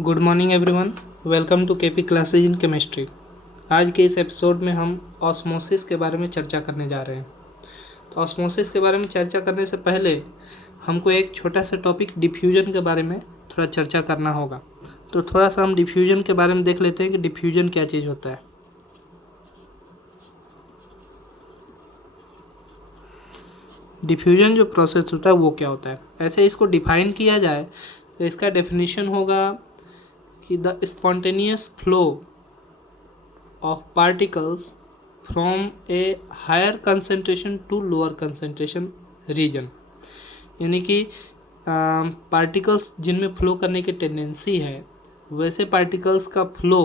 Good morning everyone, welcome to KP classes in chemistry. आज के इस एपिसोड में हम ऑस्मोसिस के बारे में चर्चा करने जा रहे हैं। तो ऑस्मोसिस के बारे में चर्चा करने से पहले हमको एक छोटा सा टॉपिक डिफ्यूजन के बारे में थोड़ा चर्चा करना होगा। तो थोड़ा सा हम डिफ्यूजन के बारे में देख लेते हैं कि डिफ्यूजन क्या चीज़ होता है। डिफ्यूजन जो प्रोसेस होता है वो क्या होता है, ऐसे इसको डिफाइन किया जाए तो इसका डेफिनेशन होगा कि the spontaneous flow of particles from a higher concentration to lower concentration region, यानी कि पार्टिकल्स जिनमें फ्लो करने की टेंडेंसी है वैसे पार्टिकल्स का फ्लो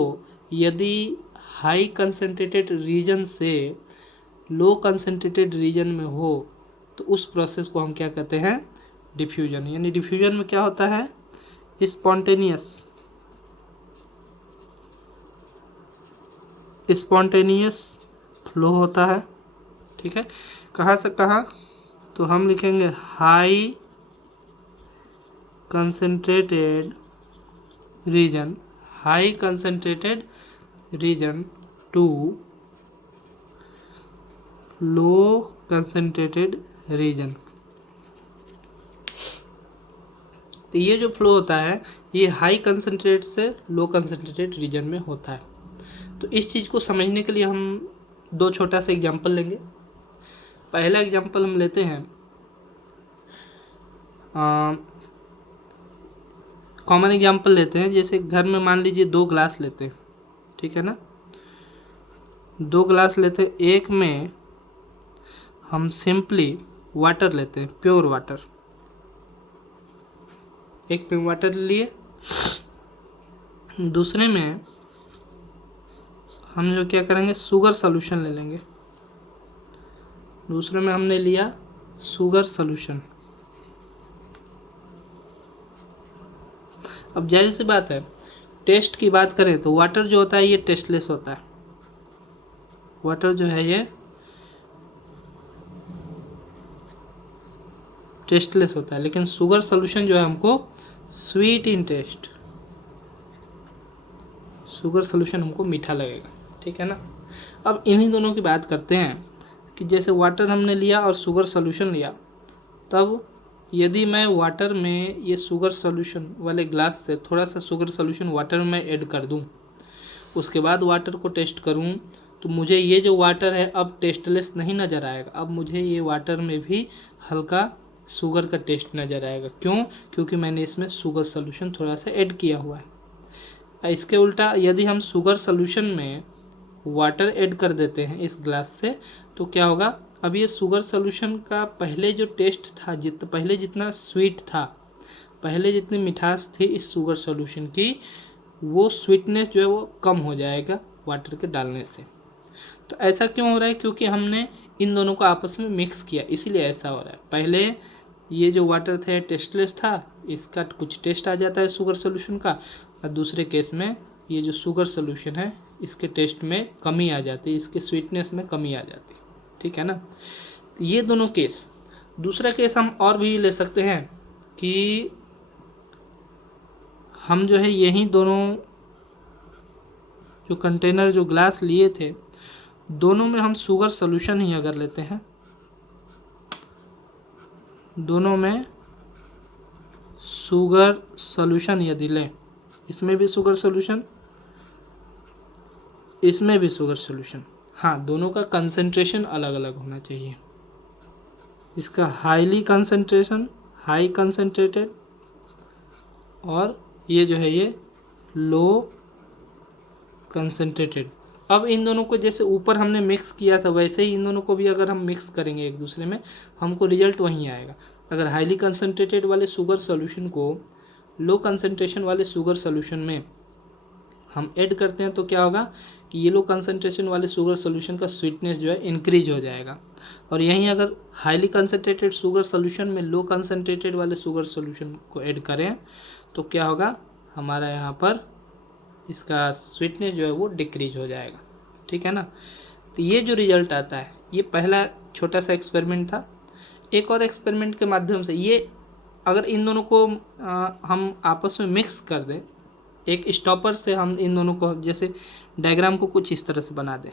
यदि हाई कंसनट्रेटेड रीजन से लो कंसनट्रेटेड रीजन में हो तो उस प्रोसेस को हम क्या कहते हैं, डिफ्यूजन। यानी डिफ्यूजन में क्या होता है, स्पॉन्टेनियस फ्लो होता है। ठीक है, कहाँ से कहाँ, तो हम लिखेंगे high concentrated region to low concentrated region. तो ये जो फ्लो होता है ये हाई कंसंट्रेट से लो कंसंट्रेटेड रीजन में होता है। तो इस चीज़ को समझने के लिए हम दो छोटा सा एग्जांपल लेंगे। पहला एग्जांपल हम लेते हैं, कॉमन एग्जांपल लेते हैं। जैसे घर में मान लीजिए 2 ग्लास लेते हैं, ठीक है ना। 2 ग्लास लेते हैं, एक में हम सिंपली वाटर लेते हैं, प्योर वाटर। एक में वाटर लिए, दूसरे में हम जो क्या करेंगे, शुगर सॉल्यूशन ले लेंगे। दूसरे में हमने लिया शुगर सॉल्यूशन। अब जाहिर सी बात है, टेस्ट की बात करें तो वाटर जो होता है ये टेस्टलेस होता है। वाटर जो है ये टेस्टलेस होता है, लेकिन शुगर सॉल्यूशन जो है हमको sweet in taste, sugar solution हमको मीठा लगेगा, ठीक है ना। अब इन्हीं दोनों की बात करते हैं कि जैसे वाटर हमने लिया और शुगर सॉल्यूशन लिया, तब यदि मैं वाटर में ये शुगर सॉल्यूशन वाले ग्लास से थोड़ा सा शुगर सॉल्यूशन वाटर में ऐड कर दूं, उसके बाद वाटर को टेस्ट करूं, तो मुझे ये जो वाटर है अब टेस्टलेस नहीं नज़र आएगा। अब मुझे ये वाटर में भी हल्का शुगर का टेस्ट नज़र आएगा। क्यों? क्योंकि मैंने इसमें शुगर सॉल्यूशन थोड़ा सा ऐड किया हुआ है। इसके उल्टा यदि हम शुगर सॉल्यूशन में वाटर ऐड कर देते हैं इस ग्लास से, तो क्या होगा, अब ये शुगर सॉल्यूशन का पहले जो टेस्ट था, पहले जितना स्वीट था, पहले जितनी मिठास थी इस शुगर सॉल्यूशन की, वो स्वीटनेस जो है वो कम हो जाएगा वाटर के डालने से। तो ऐसा क्यों हो रहा है? क्योंकि हमने इन दोनों को आपस में मिक्स किया, इसीलिए ऐसा हो रहा है। पहले ये जो वाटर थे टेस्टलेस था, इसका कुछ टेस्ट आ जाता है शुगर सॉल्यूशन का, और दूसरे केस में ये जो शुगर सॉल्यूशन है इसके टेस्ट में कमी आ जाती है, इसके स्वीटनेस में कमी आ जाती है, ठीक है ना। तो ये दोनों केस। दूसरा केस हम और भी ले सकते हैं कि हम जो है यही दोनों जो कंटेनर, जो ग्लास लिए थे, दोनों में हम शुगर सॉल्यूशन ही अगर लेते हैं, दोनों में शुगर सॉल्यूशन यदि लें, इसमें भी शुगर सॉल्यूशन, इसमें भी शुगर सॉल्यूशन, हाँ, दोनों का कंसंट्रेशन अलग अलग होना चाहिए। इसका हाई कंसंट्रेटेड, और ये जो है ये लो कंसंट्रेटेड। अब इन दोनों को जैसे ऊपर हमने मिक्स किया था, वैसे ही इन दोनों को भी अगर हम मिक्स करेंगे एक दूसरे में, हमको रिजल्ट वहीं आएगा। अगर हाईली कंसंट्रेटेड वाले शुगर सॉल्यूशन को लो कंसंट्रेशन वाले शुगर सॉल्यूशन में हम ऐड करते हैं, तो क्या होगा कि ये लो कंसंट्रेशन वाले शुगर सॉल्यूशन का स्वीटनेस जो है इंक्रीज हो जाएगा। और यहीं अगर हाईली कंसंट्रेटेड शुगर सॉल्यूशन में लो कंसंट्रेटेड वाले शुगर सॉल्यूशन को ऐड करें, तो क्या होगा, हमारा यहाँ पर इसका स्वीटनेस जो है वो डिक्रीज हो जाएगा, ठीक है ना। तो ये जो रिजल्ट आता है, ये पहला छोटा सा एक्सपेरिमेंट था। एक और एक्सपेरिमेंट के माध्यम से ये, अगर इन दोनों को हम आपस में मिक्स कर दें, एक स्टॉपर से हम इन दोनों को, जैसे डायग्राम को कुछ इस तरह से बना दें।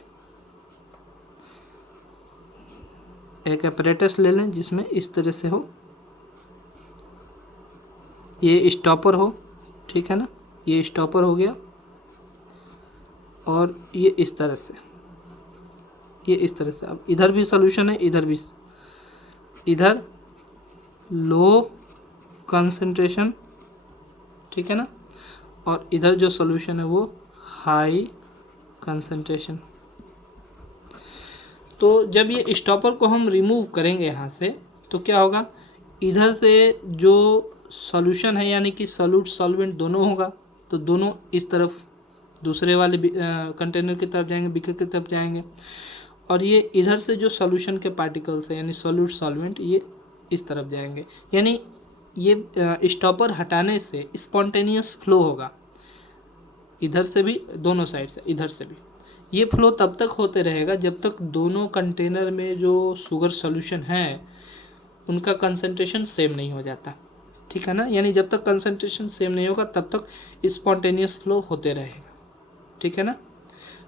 एक apparatus ले लें जिसमें इस तरह से हो, ये स्टॉपर हो, ठीक है ना, ये स्टॉपर हो गया, और ये इस तरह से, ये इस तरह से। अब इधर भी सोल्यूशन है, इधर भी, इधर लो कंसंट्रेशन, ठीक है ना, और इधर जो सोल्यूशन है वो हाई कंसंट्रेशन। तो जब ये स्टॉपर को हम रिमूव करेंगे यहाँ से, तो क्या होगा, इधर से जो सॉल्यूशन है यानी कि सॉल्यूट सॉल्वेंट दोनों होगा, तो दोनों इस तरफ दूसरे वाले कंटेनर की तरफ जाएंगे, बीकर की तरफ जाएंगे, और ये इधर से जो सॉल्यूशन के पार्टिकल्स है यानी सॉल्यूट सॉल्वेंट ये इस तरफ जाएंगे। यानी ये स्टॉपर हटाने से स्पॉन्टेनियस फ्लो होगा, इधर से भी, दोनों साइड से, इधर से भी। ये फ्लो तब तक होते रहेगा जब तक दोनों कंटेनर में जो शुगर सॉल्यूशन है उनका कंसंट्रेशन सेम नहीं हो जाता, ठीक है ना। यानी जब तक कंसंट्रेशन सेम नहीं होगा तब तक स्पॉन्टेनियस फ्लो होते रहेगा, ठीक है ना।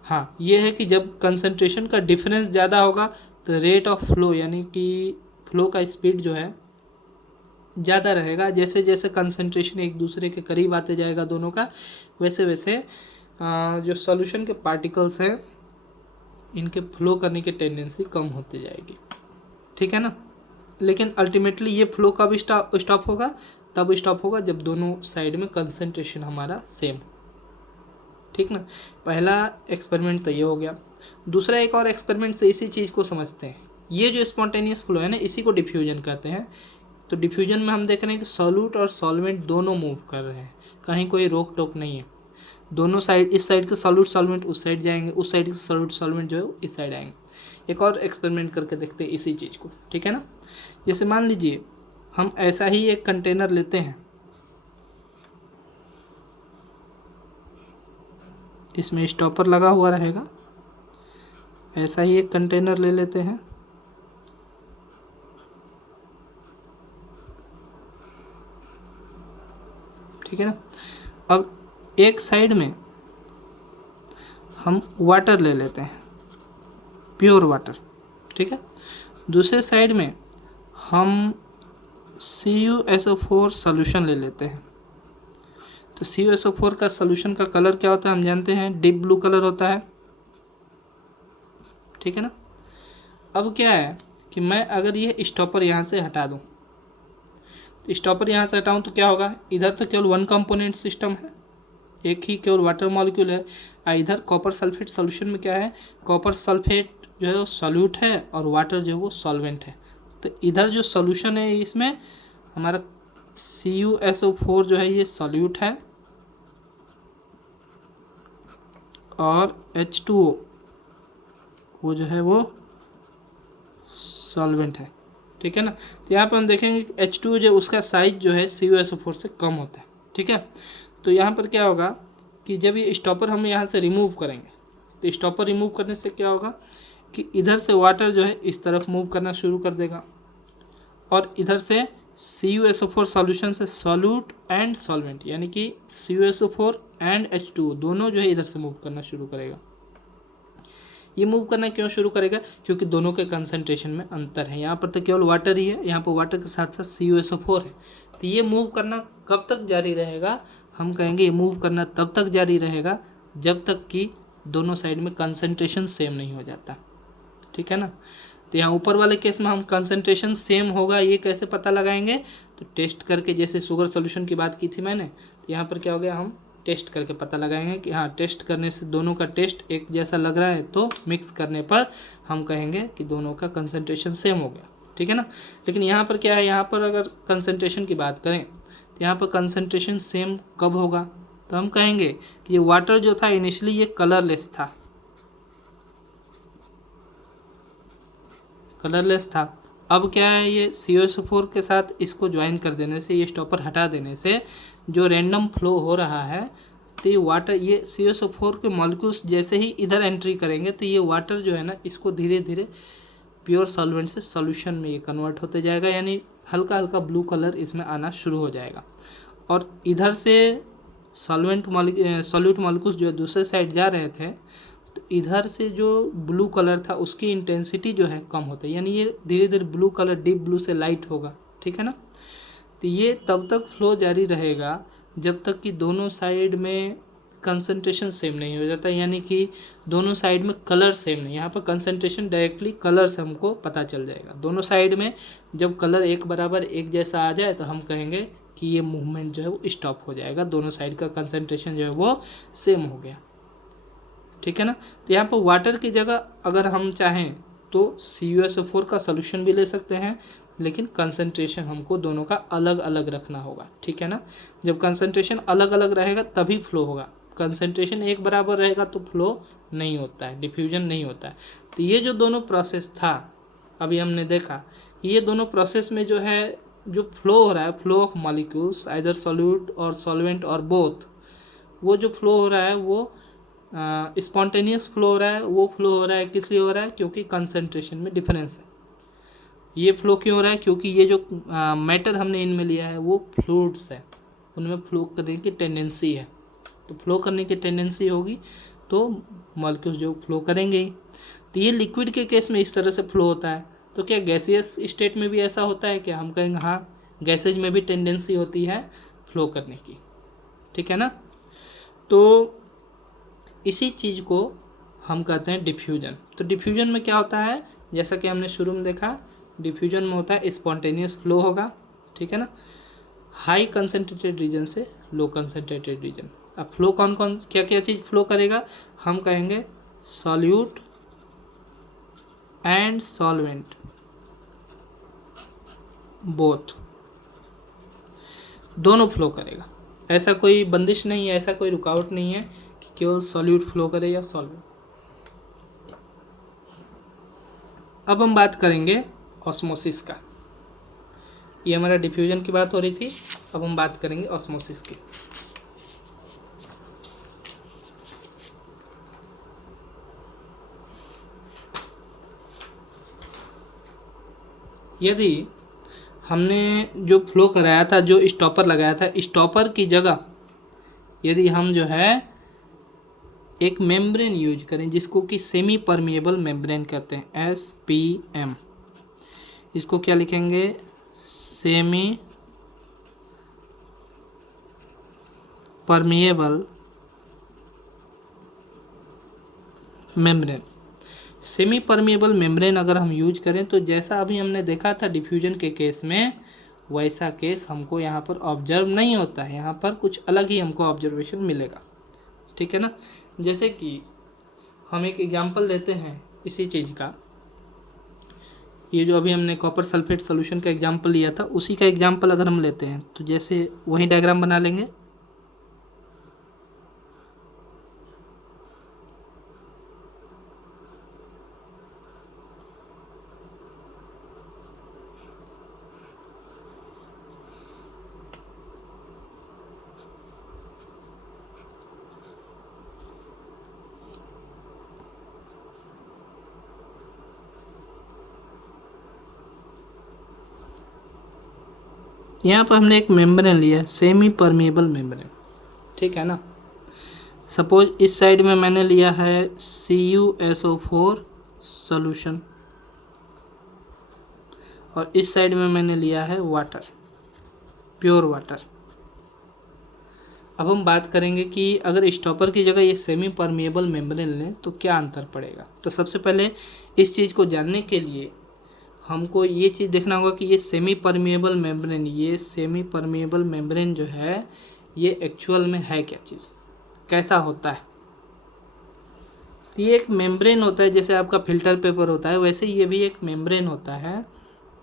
हाँ, ये है कि जब कंसंट्रेशन का डिफरेंस ज़्यादा होगा तो रेट ऑफ फ्लो यानी कि फ्लो का स्पीड जो है ज़्यादा रहेगा। जैसे जैसे कंसंट्रेशन एक दूसरे के करीब आते जाएगा दोनों का, वैसे वैसे जो सॉल्यूशन के पार्टिकल्स हैं इनके फ्लो करने की टेंडेंसी कम होती जाएगी, ठीक है ना। लेकिन अल्टीमेटली ये फ्लो कब स्टॉप होगा, तब स्टॉप होगा जब दोनों साइड में कंसंट्रेशन हमारा सेम, ठीक ना। पहला एक्सपेरिमेंट तो ये हो गया। दूसरा एक और एक्सपेरिमेंट से इसी चीज़ को समझते हैं। ये जो स्पॉन्टेनियस फ्लो है ना, इसी को डिफ्यूजन कहते हैं। तो डिफ्यूजन में हम देख रहे हैं कि सॉल्यूट और सॉल्वेंट दोनों मूव कर रहे हैं, कहीं कोई रोक टोक नहीं है। दोनों साइड, इस साइड के सॉल्यूट सॉल्वेंट उस साइड जाएंगे, उस साइड के सॉल्यूट सॉल्वेंट जो है इस साइड आएंगे। एक और एक्सपेरिमेंट करके देखते हैं इसी चीज़ को, ठीक है ना। जैसे मान लीजिए हम ऐसा ही एक कंटेनर लेते हैं, इसमें स्टॉपर लगा हुआ रहेगा, ऐसा ही एक कंटेनर ले लेते हैं, ठीक है ना। अब एक साइड में हम वाटर ले लेते हैं, प्योर वाटर, ठीक है। दूसरे साइड में हम CuSO4 सॉल्यूशन ले लेते हैं। तो CuSO4 का सॉल्यूशन का कलर क्या होता है हम जानते हैं, डीप ब्लू कलर होता है, ठीक है ना। अब क्या है कि मैं अगर ये स्टॉपर यहाँ से हटा दूँ, तो स्टॉपर यहाँ से हटाऊँ तो क्या होगा, इधर तो केवल वन कंपोनेंट सिस्टम है, एक ही केवल वाटर मॉलिक्यूल है। इधर कॉपर सल्फेट सॉल्यूशन में क्या है, कॉपर सल्फेट जो है वो सॉल्यूट है और वाटर जो है वो सॉल्वेंट है। तो इधर जो सॉल्यूशन है इसमें हमारा CuSO4 जो है ये सॉल्यूट है और H2O वो जो है वो सॉल्वेंट है, ठीक है ना। तो यहाँ पर हम देखेंगे कि H2O जो उसका साइज जो है CuSO4 से कम होता है, ठीक है। तो यहाँ पर क्या होगा कि जब ये स्टॉपर हम यहाँ से रिमूव करेंगे, तो स्टॉपर रिमूव करने से क्या होगा कि इधर से वाटर जो है इस तरफ मूव करना शुरू कर देगा और इधर से CuSO4 सॉल्यूशन से सॉल्यूट एंड सॉल्वेंट यानी कि CuSO4 एंड H2O दोनों जो है इधर से मूव करना शुरू करेगा। ये मूव करना क्यों शुरू करेगा, क्योंकि दोनों के कंसंट्रेशन में अंतर है। यहाँ पर तो केवल वाटर ही है, यहाँ पर वाटर के साथ साथ CuSO4 है। तो ये मूव करना कब तक जारी रहेगा, हम कहेंगे ये मूव करना तब तक जारी रहेगा जब तक कि दोनों साइड में कंसंट्रेशन सेम नहीं हो जाता, ठीक है ना। तो यहाँ ऊपर वाले केस में हम कंसंट्रेशन सेम होगा ये कैसे पता लगाएंगे, तो टेस्ट करके, जैसे शुगर सॉल्यूशन की बात की थी मैंने, तो यहाँ पर क्या हो गया, हम टेस्ट करके पता लगाएंगे कि हाँ टेस्ट करने से दोनों का टेस्ट एक जैसा लग रहा है, तो मिक्स करने पर हम कहेंगे कि दोनों का कंसंट्रेशन सेम हो गया, ठीक है ना। लेकिन यहाँ पर क्या है, यहाँ पर अगर कंसंट्रेशन की बात करें तो यहाँ पर कंसंट्रेशन सेम कब होगा, तो हम कहेंगे कि ये वाटर जो था इनिशियली ये कलरलेस था, कलरलेस था। अब क्या है, ये CuSO4 के साथ इसको ज्वाइन कर देने से, ये स्टॉपर हटा देने से जो रैंडम फ्लो हो रहा है, तो ये वाटर, ये CuSO4 के मॉलिक्यूल्स जैसे ही इधर एंट्री करेंगे तो ये वाटर जो है ना इसको धीरे धीरे प्योर सॉल्वेंट से सॉल्यूशन में ये कन्वर्ट होते जाएगा, यानी हल्का हल्का ब्लू कलर इसमें आना शुरू हो जाएगा। और इधर से सॉल्यूट मॉलिक्यूल्स जो दूसरे साइड जा रहे थे, तो इधर से जो ब्लू कलर था उसकी इंटेंसिटी जो है कम होता है, यानी ये धीरे धीरे ब्लू कलर डीप ब्लू से लाइट होगा, ठीक है ना। तो ये तब तक फ्लो जारी रहेगा जब तक कि दोनों साइड में कंसंट्रेशन सेम नहीं हो जाता, यानी कि दोनों साइड में कलर सेम नहीं। यहाँ पर कंसंट्रेशन डायरेक्टली कलर से हमको पता चल जाएगा। दोनों साइड में जब कलर एक बराबर एक जैसा आ जाए तो हम कहेंगे कि ये मूवमेंट जो है वो स्टॉप हो जाएगा, दोनों साइड का कंसंट्रेशन जो है वो सेम हो गया, ठीक है ना। तो यहाँ पर वाटर की जगह अगर हम चाहें तो CuSO4 का सोल्यूशन भी ले सकते हैं, लेकिन कंसंट्रेशन हमको दोनों का अलग अलग रखना होगा, ठीक है ना। जब कंसंट्रेशन अलग अलग रहेगा तभी फ्लो होगा, कंसंट्रेशन एक बराबर रहेगा तो फ्लो नहीं होता है, डिफ्यूजन नहीं होता है। तो ये जो दोनों प्रोसेस था अभी हमने देखा, ये दोनों प्रोसेस में जो है जो फ्लो हो रहा है, flow of molecules either solute और सॉल्वेंट और बोथ, वो जो फ्लो हो रहा है वो स्पॉन्टेनियस फ्लो हो रहा है। वो फ्लो हो रहा है किस लिए हो रहा है, क्योंकि कंसंट्रेशन में डिफरेंस है। ये फ्लो क्यों हो रहा है, क्योंकि ये जो मैटर हमने इनमें लिया है वो फ्लूइड्स है, उनमें फ्लो करने की टेंडेंसी है। तो फ्लो करने की टेंडेंसी होगी तो मॉलिक्यूल्स जो फ्लो करेंगे ही। तो ये लिक्विड के केस में इस तरह से फ्लो होता है। तो क्या गैसियस स्टेट में भी ऐसा होता है क्या, हम कहेंगे हाँ, गैसेज में भी टेंडेंसी होती है फ्लो करने की, ठीक है ना। तो इसी चीज़ को हम कहते हैं डिफ्यूजन। तो डिफ्यूजन में क्या होता है, जैसा कि हमने शुरू में देखा, डिफ्यूजन में होता है स्पॉन्टेनियस फ्लो होगा, ठीक है ना, हाई कंसनट्रेटेड रीजन से लो कंसनट्रेटेड रीजन। अब फ्लो कौन कौन क्या क्या चीज़ फ्लो करेगा, हम कहेंगे सॉल्यूट एंड सॉल्वेंट बोथ, दोनों फ्लो करेगा। ऐसा कोई बंदिश नहीं है, ऐसा कोई रुकावट नहीं है कि केवल सॉल्यूट फ्लो करे या सॉल्वेंट। अब हम बात करेंगे ऑस्मोसिस का। ये हमारा डिफ्यूजन की बात हो रही थी, अब हम बात करेंगे ऑस्मोसिस की। यदि हमने जो फ्लो कराया था, जो स्टॉपर लगाया था, स्टॉपर की जगह यदि हम जो है एक मेम्ब्रेन यूज करें जिसको कि सेमी परमिएबल मेम्ब्रेन कहते हैं, SPM, इसको क्या लिखेंगे, semi permeable membrane. Semi permeable membrane अगर हम यूज करें तो जैसा अभी हमने देखा था डिफ्यूजन के केस में, वैसा केस हमको यहाँ पर ऑब्जर्व नहीं होता है, यहाँ पर कुछ अलग ही हमको ऑब्जर्वेशन मिलेगा, ठीक है ना। जैसे कि हम एक एग्जांपल लेते हैं इसी चीज़ का, ये जो अभी हमने कॉपर सल्फेट सोल्यूशन का एग्जांपल लिया था उसी का एग्जांपल अगर हम लेते हैं तो जैसे वही डायग्राम बना लेंगे। यहाँ पर हमने एक मेम्ब्रेन लिया है, सेमी परमिएबल मेम्ब्रेन, ठीक है ना। सपोज इस साइड में मैंने लिया है CuSO4 सॉल्यूशन और इस साइड में मैंने लिया है वाटर, प्योर वाटर। अब हम बात करेंगे कि अगर स्टॉपर की जगह ये सेमी परमिएबल मेम्ब्रेन लें तो क्या अंतर पड़ेगा। तो सबसे पहले इस चीज़ को जानने के लिए हमको ये चीज़ देखना होगा कि ये सेमी परमिएबल मेम्ब्रेन, ये सेमी परमिएबल मेम्ब्रेन जो है ये एक्चुअल में है क्या चीज़, कैसा होता है। तो ये एक मेम्ब्रेन होता है, जैसे आपका फिल्टर पेपर होता है वैसे ये भी एक मेम्ब्रेन होता है,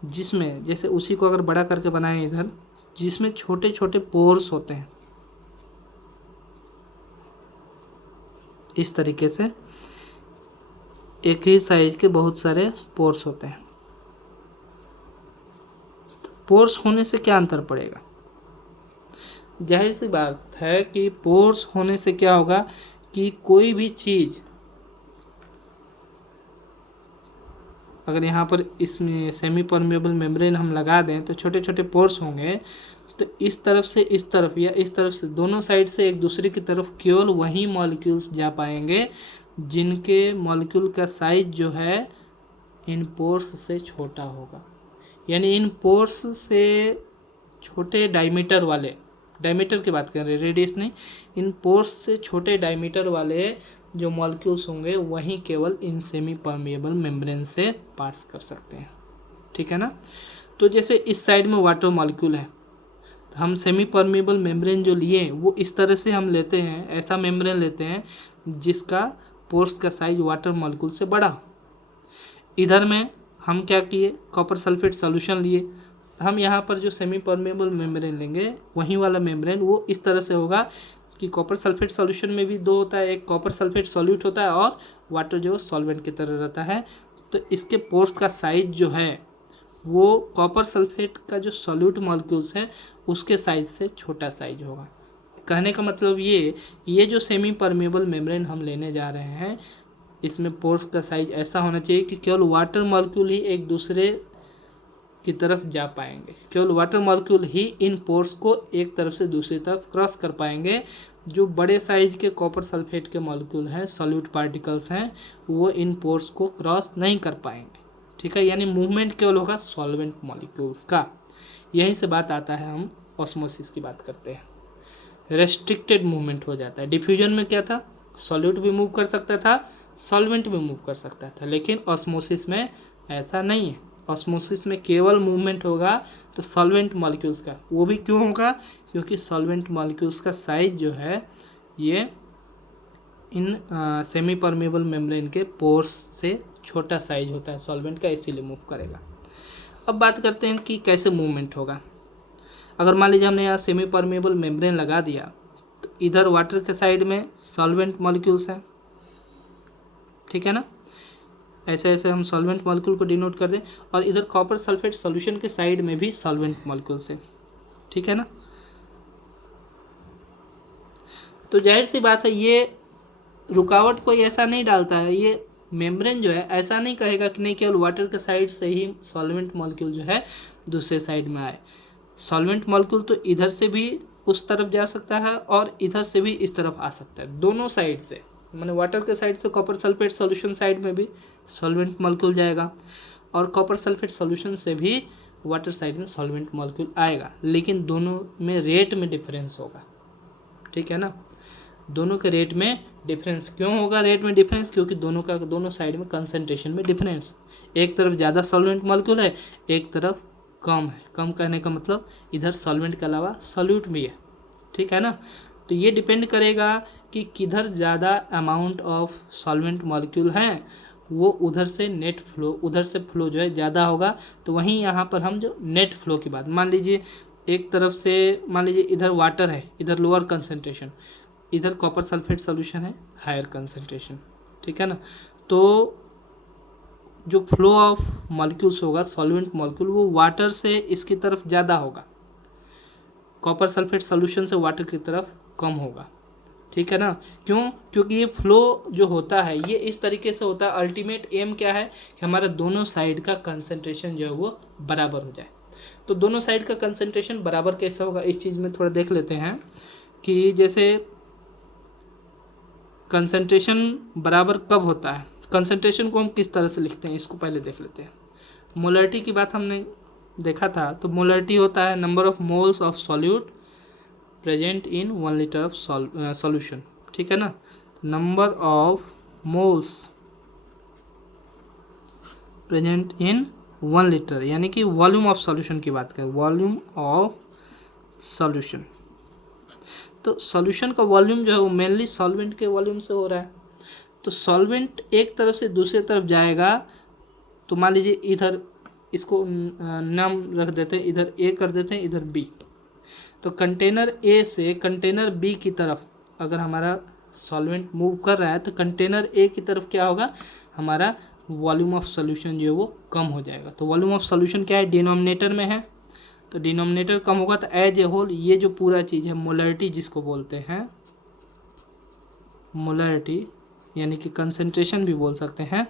जिसमें जैसे उसी को अगर बड़ा करके बनाएं इधर, जिसमें छोटे छोटे पोर्स होते हैं, इस तरीके से एक ही साइज के बहुत सारे पोर्स होते हैं। पोर्स होने से क्या अंतर पड़ेगा, जाहिर सी बात है कि पोर्स होने से क्या होगा कि कोई भी चीज़ अगर यहाँ पर इसमें सेमी परमिएबल मेम्ब्रेन हम लगा दें तो छोटे छोटे पोर्स होंगे, तो इस तरफ से इस तरफ या इस तरफ से दोनों साइड से एक दूसरे की तरफ केवल वही मॉलिक्यूल्स जा पाएंगे जिनके मॉलिक्यूल का साइज जो है इन पोर्स से छोटा होगा। यानी इन पोर्स से छोटे डायमीटर वाले, डायमीटर की बात कर रहे हैं, रेडियस नहीं, इन पोर्स से छोटे डायमीटर वाले जो मॉलिक्यूल्स होंगे वही केवल इन सेमी परमिएबल मेम्ब्रेन से पास कर सकते हैं। ठीक है ना। तो जैसे इस साइड में वाटर मॉलिक्यूल है, तो हम सेमी परमिएबल मेम्ब्रेन जो लिए वो इस तरह से हम लेते हैं, ऐसा मेम्ब्रेन लेते हैं जिसका पोर्स का साइज वाटर मॉलिक्यूल से बड़ा हो। इधर में हम क्या किए, कॉपर सल्फेट सॉल्यूशन लिए। हम यहाँ पर जो सेमी परमेबल मेम्ब्रेन लेंगे वही वाला मेम्ब्रेन वो इस तरह से होगा कि कॉपर सल्फेट सॉल्यूशन में भी दो होता है, एक कॉपर सल्फेट सॉल्यूट होता है और वाटर जो सॉल्वेंट की तरह रहता है। तो इसके पोर्स का साइज जो है वो कॉपर सल्फेट का जो सॉल्यूट मॉलिक्यूल्स है उसके साइज से छोटा साइज होगा। कहने का मतलब ये जो सेमी परमेबल मेम्ब्रेन हम लेने जा रहे हैं इसमें पोर्स का साइज ऐसा होना चाहिए कि केवल वाटर मॉलिक्यूल ही एक दूसरे की तरफ जा पाएंगे, केवल वाटर मॉलिक्यूल ही इन पोर्स को एक तरफ से दूसरी तरफ क्रॉस कर पाएंगे। जो बड़े साइज के कॉपर सल्फेट के मॉलिक्यूल हैं, सॉल्यूट पार्टिकल्स हैं, वो इन पोर्स को क्रॉस नहीं कर पाएंगे। ठीक है, यानी मूवमेंट केवल होगा सॉल्वेंट मॉलिक्यूल्स का। यहीं से बात आता है, हम ऑस्मोसिस की बात करते हैं, रेस्ट्रिक्टेड मूवमेंट हो जाता है। डिफ्यूजन में क्या था, सॉल्यूट भी मूव कर सकता था, सॉल्वेंट भी मूव कर सकता था, लेकिन ऑस्मोसिस में ऐसा नहीं है। ऑस्मोसिस में केवल मूवमेंट होगा तो सॉल्वेंट मॉलिक्यूल्स का। वो भी क्यों होगा, क्योंकि सॉल्वेंट मॉलिक्यूल्स का साइज जो है ये इन सेमी परमेबल मेम्ब्रेन के पोर्स से छोटा साइज होता है सॉल्वेंट का, इसीलिए मूव करेगा। अब बात करते हैं कि कैसे मूवमेंट होगा। अगर मान लीजिए हमने यहाँ सेमी परमेबल मेम्ब्रेन लगा दिया तो इधर वाटर के साइड में सॉल्वेंट मॉलिक्यूल्स हैं। ठीक है ना, ऐसे ऐसे हम सॉल्वेंट मॉलिक्यूल को डिनोट कर दें, और इधर कॉपर सल्फेट सॉल्यूशन के साइड में भी सॉल्वेंट मॉलिक्यूल्स हैं। ठीक है ना। तो जाहिर सी बात है ये रुकावट कोई ऐसा नहीं डालता है, ये मेम्ब्रेन जो है ऐसा नहीं कहेगा कि नहीं केवल वाटर के साइड से ही सॉल्वेंट मॉलिक्यूल जो है दूसरे साइड में आए। सॉल्वेंट मॉलिक्यूल तो इधर से भी उस तरफ जा सकता है और इधर से भी इस तरफ आ सकता है, दोनों साइड से। मैंने वाटर के साइड से कॉपर सल्फेट सॉल्यूशन साइड में भी सॉल्वेंट मॉलिक्यूल जाएगा और कॉपर सल्फेट सॉल्यूशन से भी वाटर साइड में सॉल्वेंट मॉलिक्यूल आएगा, लेकिन दोनों में रेट में डिफरेंस होगा। ठीक है ना, दोनों के रेट में डिफरेंस क्यों होगा, रेट में डिफरेंस क्योंकि दोनों साइड में कंसंट्रेशन में डिफरेंस। एक तरफ ज़्यादा सॉल्वेंट मॉलिक्यूल है, एक तरफ कम है। कम कहने का मतलब इधर सॉल्वेंट के अलावा सॉल्यूट भी है। ठीक है ना, तो ये डिपेंड करेगा कि किधर ज़्यादा अमाउंट ऑफ सॉल्वेंट मॉलिक्यूल हैं, वो उधर से नेट फ्लो, उधर से फ्लो जो है ज़्यादा होगा। तो वहीं यहाँ पर हम जो नेट फ्लो की बात, मान लीजिए एक तरफ से मान लीजिए इधर वाटर है, इधर लोअर कंसंट्रेशन, इधर कॉपर सल्फेट सॉल्यूशन है हायर कंसंट्रेशन। ठीक है ना, तो जो फ्लो ऑफ मॉलिक्यूल्स होगा सॉल्वेंट मॉलिक्यूल वो वाटर से इसकी तरफ ज़्यादा होगा, कॉपर सल्फेट सॉल्यूशन से वाटर की तरफ कम होगा। ठीक है ना, क्यों, क्योंकि ये फ्लो जो होता है ये इस तरीके से होता है। अल्टीमेट एम क्या है कि हमारा दोनों साइड का कंसंट्रेशन जो है वो बराबर हो जाए। तो दोनों साइड का कंसंट्रेशन बराबर कैसे होगा, इस चीज़ में थोड़ा देख लेते हैं कि जैसे कंसंट्रेशन बराबर कब होता है। कंसंट्रेशन को हम किस तरह से लिखते हैं इसको पहले देख लेते हैं। मोलरिटी की बात हमने देखा था, तो मोलरिटी होता है number of moles of solute present in 1 litre of solution. ठीक है ना, number of moles present in 1 litre, यानी कि वॉल्यूम ऑफ सॉल्यूशन की बात करें, वॉल्यूम ऑफ सॉल्यूशन। तो सॉल्यूशन का वॉल्यूम जो है वो मेनली सॉल्वेंट के वॉल्यूम से हो रहा है। तो सॉल्वेंट एक तरफ से दूसरी तरफ जाएगा, तो मान लीजिए इधर इसको नाम रख देते हैं, इधर ए कर देते हैं, इधर बी। तो कंटेनर ए से कंटेनर बी की तरफ अगर हमारा सॉल्वेंट मूव कर रहा है तो कंटेनर ए की तरफ क्या होगा, हमारा वॉल्यूम ऑफ सॉल्यूशन जो है वो कम हो जाएगा। तो वॉल्यूम ऑफ सॉल्यूशन क्या है, डिनोमिनेटर में है, तो डिनोमिनेटर कम होगा तो एज ए होल ये जो पूरा चीज़ है मोलरिटी जिसको बोलते हैं, मोलरिटी यानी कि कंसंट्रेशन भी बोल सकते हैं।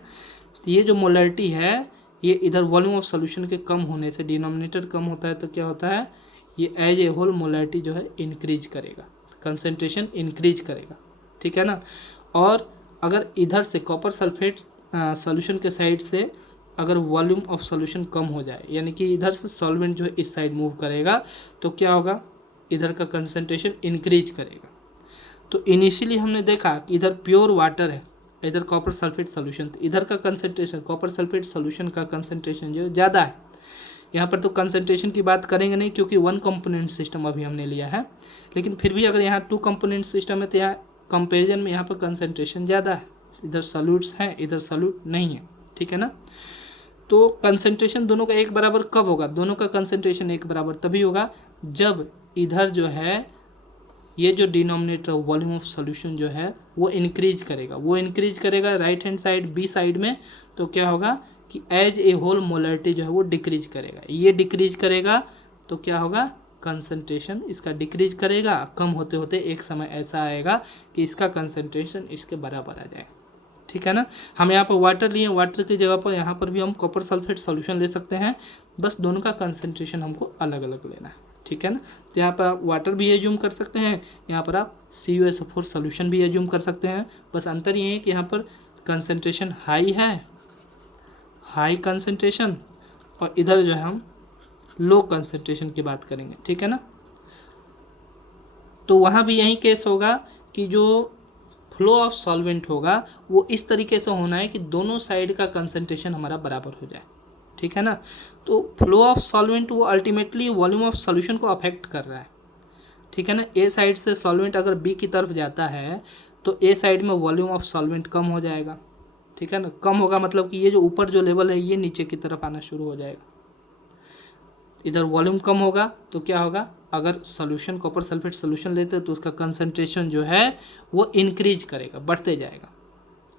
तो ये जो मोलरिटी है ये इधर वॉल्यूम ऑफ सॉल्यूशन के कम होने से, डिनोमिनेटर कम होता है तो क्या होता है, ये एज ए होल मोलैरिटी जो है इंक्रीज करेगा, कंसंट्रेशन इंक्रीज करेगा, ठीक है ना। और अगर इधर से कॉपर सल्फेट सॉल्यूशन के साइड से अगर वॉल्यूम ऑफ सॉल्यूशन कम हो जाए, यानी कि इधर से सॉल्वेंट जो है इस साइड मूव करेगा, तो क्या होगा, इधर का कंसंट्रेशन इंक्रीज करेगा। तो इनिशियली हमने देखा कि इधर प्योर वाटर है, इधर कॉपर सल्फेट सॉल्यूशन, तो इधर का कंसंट्रेशन, कॉपर सल्फेट सॉल्यूशन का कंसंट्रेशन जो ज़्यादा है। यहाँ पर तो कंसंट्रेशन की बात करेंगे नहीं क्योंकि वन कंपोनेंट सिस्टम अभी हमने लिया है, लेकिन फिर भी अगर यहाँ टू कंपोनेंट सिस्टम है तो यहाँ कंपेरिजन में यहाँ पर कंसंट्रेशन ज़्यादा है, इधर सॉल्यूट्स हैं, इधर सॉल्यूट नहीं है, ठीक है ना। तो कंसंट्रेशन दोनों का एक बराबर कब होगा, दोनों का कंसंट्रेशन एक बराबर तभी होगा जब इधर जो है ये जो डिनोमिनेटर वॉल्यूम ऑफ सॉल्यूशन जो है वो इंक्रीज करेगा, वो इंक्रीज करेगा right hand side B side में, तो क्या होगा कि एज ए होल मोलैरिटी जो है वो डिक्रीज करेगा, ये डिक्रीज करेगा तो क्या होगा, कंसंट्रेशन इसका डिक्रीज करेगा, कम होते होते एक समय ऐसा आएगा कि इसका कंसंट्रेशन इसके बराबर आ जाएगा, ठीक है ना। हम यहाँ पर वाटर लिए, वाटर की जगह पर यहाँ पर भी हम कॉपर सल्फेट सॉल्यूशन ले सकते हैं, बस दोनों का कंसंट्रेशन हमको अलग अलग लेना है, ठीक है ना। तो यहाँ पर आप वाटर भी एज्यूम कर सकते हैं, यहाँ पर आप CuSO4 सॉल्यूशन भी एज्यूम कर सकते हैं, बस अंतर ये है कि यहाँ पर कंसंट्रेशन हाई है, हाई कंसंट्रेशन, और इधर जो है हम लो कंसंट्रेशन की बात करेंगे, ठीक है ना। तो वहाँ भी यही केस होगा कि जो फ्लो ऑफ सॉल्वेंट होगा वो इस तरीके से होना है कि दोनों साइड का कंसंट्रेशन हमारा बराबर हो जाए, ठीक है ना। तो फ्लो ऑफ सॉल्वेंट वो अल्टीमेटली वॉल्यूम ऑफ सॉल्यूशन को अफेक्ट कर रहा है, ठीक है ना। ए साइड से सॉल्वेंट अगर बी की तरफ जाता है तो ए साइड में वॉल्यूम ऑफ सॉल्वेंट कम हो जाएगा, ठीक है ना। कम होगा मतलब कि ये जो ऊपर जो लेवल है ये नीचे की तरफ आना शुरू हो जाएगा, इधर वॉल्यूम कम होगा तो क्या होगा, अगर सॉल्यूशन कॉपर सल्फेट सॉल्यूशन लेते हैं तो उसका कंसंट्रेशन जो है वो इंक्रीज करेगा, बढ़ते जाएगा,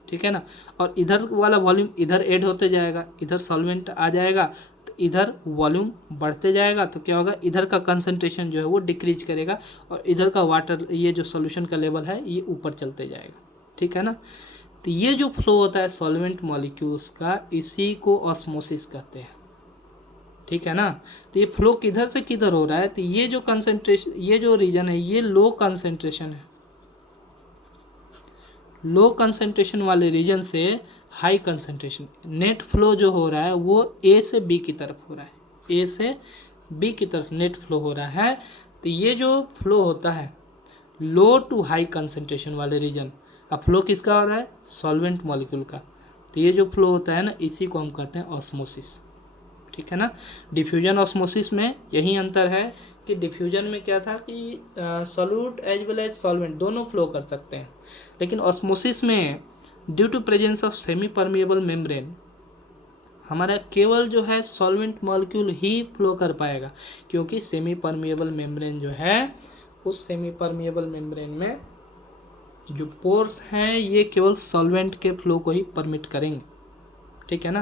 ठीक है ना। और इधर वाला वॉल्यूम इधर ऐड होते जाएगा, इधर सॉल्वेंट आ जाएगा तो इधर वॉल्यूम बढ़ते जाएगा, तो क्या होगा, इधर का कंसंट्रेशन जो है वो डिक्रीज करेगा और इधर का वाटर ये जो सॉल्यूशन का लेवल है ये ऊपर चलते जाएगा, ठीक है ना। तो ये जो फ्लो होता है सॉल्वेंट मॉलिक्यूल्स का, इसी को ऑस्मोसिस कहते हैं, ठीक है ना। तो ये फ्लो किधर से किधर हो रहा है, तो ये जो कंसंट्रेशन, ये जो रीजन है ये लो कंसंट्रेशन है, लो कंसंट्रेशन वाले रीजन से हाई कंसंट्रेशन, नेट फ्लो जो हो रहा है वो ए से बी की तरफ हो रहा है, ए से बी की तरफ नेट फ्लो हो रहा है। तो ये जो फ्लो होता है लो टू हाई कंसंट्रेशन वाले रीजन, अब फ्लो किसका हो रहा है, सॉल्वेंट मॉलिक्यूल का, तो ये जो फ्लो होता है ना इसी को हम कहते हैं ऑस्मोसिस, ठीक है ना। डिफ्यूजन ऑस्मोसिस में यही अंतर है कि डिफ्यूजन में क्या था कि solute as well as solvent दोनों फ्लो कर सकते हैं, लेकिन ऑस्मोसिस में due to presence of semi permeable membrane हमारा केवल जो है सॉल्वेंट मॉलिक्यूल ही फ्लो कर पाएगा, क्योंकि सेमी परमिएबल मेम्ब्रेन जो है उस सेमी परमिएबल मेम्ब्रेन में जो पोर्स हैं ये केवल सॉल्वेंट के फ्लो को ही परमिट करेंगे, ठीक है ना।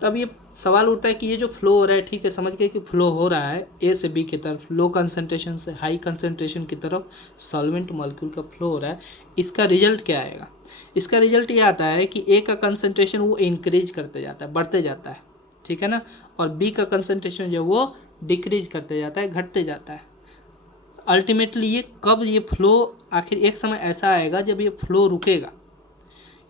तो अब ये सवाल उठता है कि ये जो फ्लो हो रहा है, ठीक है समझ गए कि फ्लो हो रहा है ए से बी की तरफ, लो कंसंट्रेशन से हाई कंसंट्रेशन की तरफ सॉल्वेंट मॉलिक्यूल का फ्लो हो रहा है, इसका रिजल्ट क्या आएगा, इसका रिजल्ट ये आता है कि ए का कंसंट्रेशन वो इंक्रीज करते जाता है, बढ़ते जाता है, ठीक है ना, और बी का कंसंट्रेशन जो वो डिक्रीज करते जाता है, घटते जाता है। अल्टीमेटली ये कब ये फ्लो, आखिर एक समय ऐसा आएगा जब ये फ्लो रुकेगा,